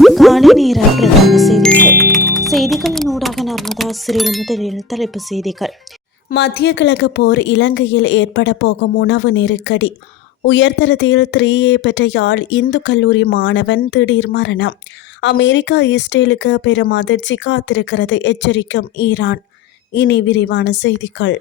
காலை நேர பிரதான செய்திகளின் ஊடாக நர்மதா சிறில் முதலில் தலைப்பு செய்திகள். மத்திய கிழக்கு போர், இலங்கையில் ஏற்பட போகும் உணவு நெருக்கடி, உயர்தரத்தில் 3A பெற்ற யாழ் இந்து கல்லூரி மாணவன் திடீர் மரணம், அமெரிக்கா இஸ்ரேலுக்கு பெரும் அதிர்ச்சி காத்திருக்கிறது, எச்சரிக்கும் ஈரான். இனி விரிவான செய்திகள்.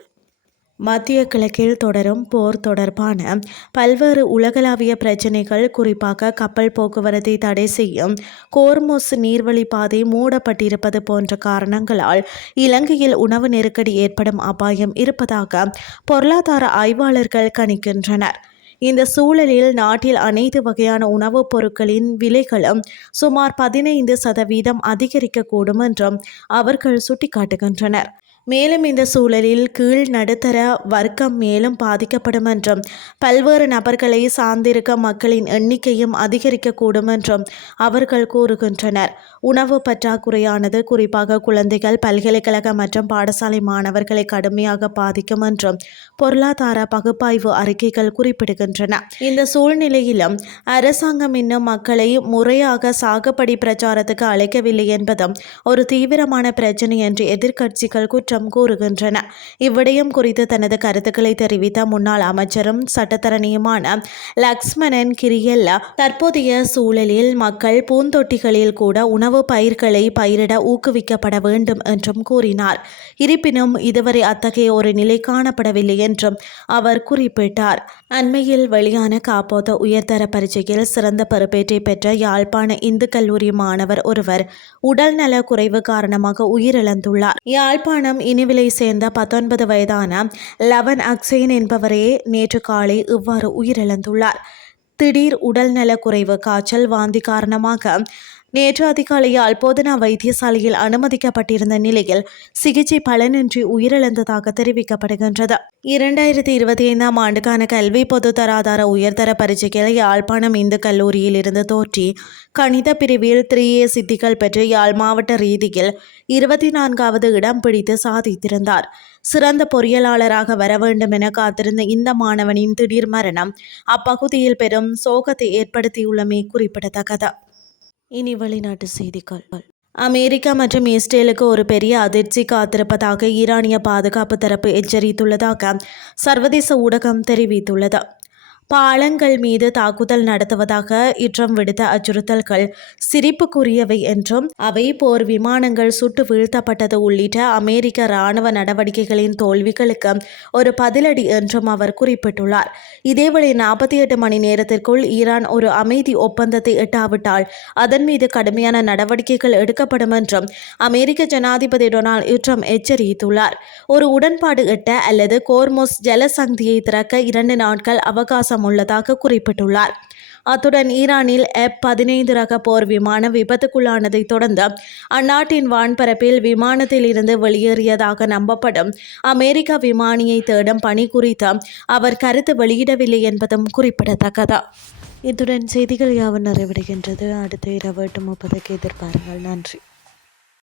மத்திய கிழக்கில் தொடரும் போர் தொடர்பான பல்வேறு உலகளாவிய பிரச்சினைகள், குறிப்பாக கப்பல் போக்குவரத்தை தடை செய்யும் கோர்முஸ் நீர்வழி பாதை மூடப்பட்டிருப்பது போன்ற காரணங்களால் இலங்கையில் உணவு நெருக்கடி ஏற்படும் அபாயம் இருப்பதாக பொருளாதார ஆய்வாளர்கள் கணிக்கின்றனர். இந்த சூழலில் நாட்டில் அனைத்து வகையான உணவுப் பொருட்களின் விலைகளும் சுமார் 15% அதிகரிக்கக்கூடும் என்றும் அவர்கள் சுட்டிக்காட்டுகின்றனர். மேலும் இந்த சூழலில் கீழ் நடுத்தர வர்க்கம் மேலும் பாதிக்கப்படும் என்றும், பல்வேறு நபர்களை சார்ந்திருக்கும் மக்களின் எண்ணிக்கையும் அதிகரிக்கக்கூடும் என்றும் அவர்கள் கூறுகின்றனர். உணவு பற்றாக்குறையானது குறிப்பாக குழந்தைகள், பல்கலைக்கழக மற்றும் பாடசாலை மாணவர்களை கடுமையாக பாதிக்கும் என்றும் பொருளாதார பகுப்பாய்வு அறிக்கைகள் குறிப்பிடுகின்றன. இந்த சூழ்நிலையிலும் அரசாங்கம் இன்னும் மக்களை முறையாக சாகுபடி பிரச்சாரத்துக்கு அழைக்கவில்லை என்பதும் ஒரு தீவிரமான பிரச்சினை என்று எதிர்க்கட்சிகள் குற்றம் கூறுகின்றன. இவ்விடயம் குறித்து தனது கருத்துக்களை தெரிவித்த முன்னாள் அமைச்சரும் சட்டத்தரணியுமான லக்ஷ்மணன் கிரியெல்லா, தற்போதைய சூழலில் மக்கள் பூந்தொட்டிகளில் கூட உணவு பயிர்களை பயிரிட ஊக்குவிக்கப்பட வேண்டும் என்றும் கூறினார். இருப்பினும் இதுவரை அத்தகைய ஒரு நிலை காணப்படவில்லை என்றும் அவர் குறிப்பிட்டார். அண்மையில் வெளியான காப்போத உயர்தர பரீட்சையில் சிறந்த பெறுபேற்றை பெற்ற யாழ்ப்பாண இந்து கல்லூரி மாணவர் ஒருவர் உடல்நல குறைவு காரணமாக உயிரிழந்துள்ளார். யாழ்ப்பாணம் இனிவிலை சேர்ந்த 19 வயதான லவன் அக்சேன் என்பவரே நேற்று காலை இவ்வாறு உயிரிழந்துள்ளார். திடீர் உடல்நல குறைவு, காய்ச்சல், வாந்தி காரணமாக நேற்று அதிகாலையால் போதனா வைத்தியசாலையில் அனுமதிக்கப்பட்டிருந்த நிலையில் சிகிச்சை பலனின்றி உயிரிழந்ததாக தெரிவிக்கப்படுகின்றது. 2025 ஆண்டுக்கான கல்வி பொது தராதர உயர்தர பரீட்சையில் யாழ்ப்பாணம் இந்து கல்லூரியில் இருந்து தோற்றி கணித பிரிவில் 3A சித்திகள் பெற்று யாழ் மாவட்ட ரீதியில் 24வது இடம் பிடித்து சாதித்திருந்தார். சிறந்த பொறியியலாளராக வர வேண்டும் என காத்திருந்த இந்த மாணவனின் திடீர் மரணம் அப்பகுதியில் பெரும் சோகத்தை ஏற்படுத்தியுள்ளமை குறிப்பிடத்தக்கது. இனி வெளிநாட்டு செய்திகள். அமெரிக்கா மற்றும் இஸ்ரேலுக்கு ஒரு பெரிய அதிர்ச்சி காத்திருப்பதாக ஈரானிய பாதுகாப்பு தரப்பு எச்சரித்துள்ளதாக சர்வதேச ஊடகம் தெரிவித்துள்ளது. பாலங்கள் மீது தாக்குதல் நடத்துவதாக இட்ரம் விடுத்த அச்சுறுத்தல்கள் சிரிப்புக்குரியவை என்றும், அவை போர் விமானங்கள் சுட்டு வீழ்த்தப்பட்டது உள்ளிட்ட அமெரிக்க இராணுவ நடவடிக்கைகளின் தோல்விகளுக்கு ஒரு பதிலடி என்றும் அவர் குறிப்பிட்டுள்ளார். இதேவேளை 48 மணி நேரத்திற்குள் ஈரான் ஒரு அமைதி ஒப்பந்தத்தை எட்டாவிட்டால் அதன் மீது கடுமையான நடவடிக்கைகள் எடுக்கப்படும் என்றும் அமெரிக்க ஜனாதிபதி டொனால்ட் ட்ரம்ப் எச்சரித்துள்ளார். ஒரு உடன்பாடு எட்ட அல்லது கோர்முஸ் ஜலசந்தியை திறக்க 2 நாட்கள் அவகாசம் உள்ளதாக குறிப்பிட்டுள்ளார். அத்துடன் ஈரானில் F-15 ரக போர் விமானம் விபத்துக்குள்ளானதை தொடர்ந்து அந்நாட்டின் வான்பரப்பில் விமானத்தில் இருந்து வெளியேறியதாக நம்பப்படும் அமெரிக்க விமானியை தேடும் பணி குறித்து அவர் கருத்து வெளியிடவில்லை என்பதும் குறிப்பிடத்தக்கது. இத்துடன் செய்திகள் யாவும் நிறைவடைகின்றது. அடுத்த இரவு 8:30 எதிர்பாருங்கள். நன்றி.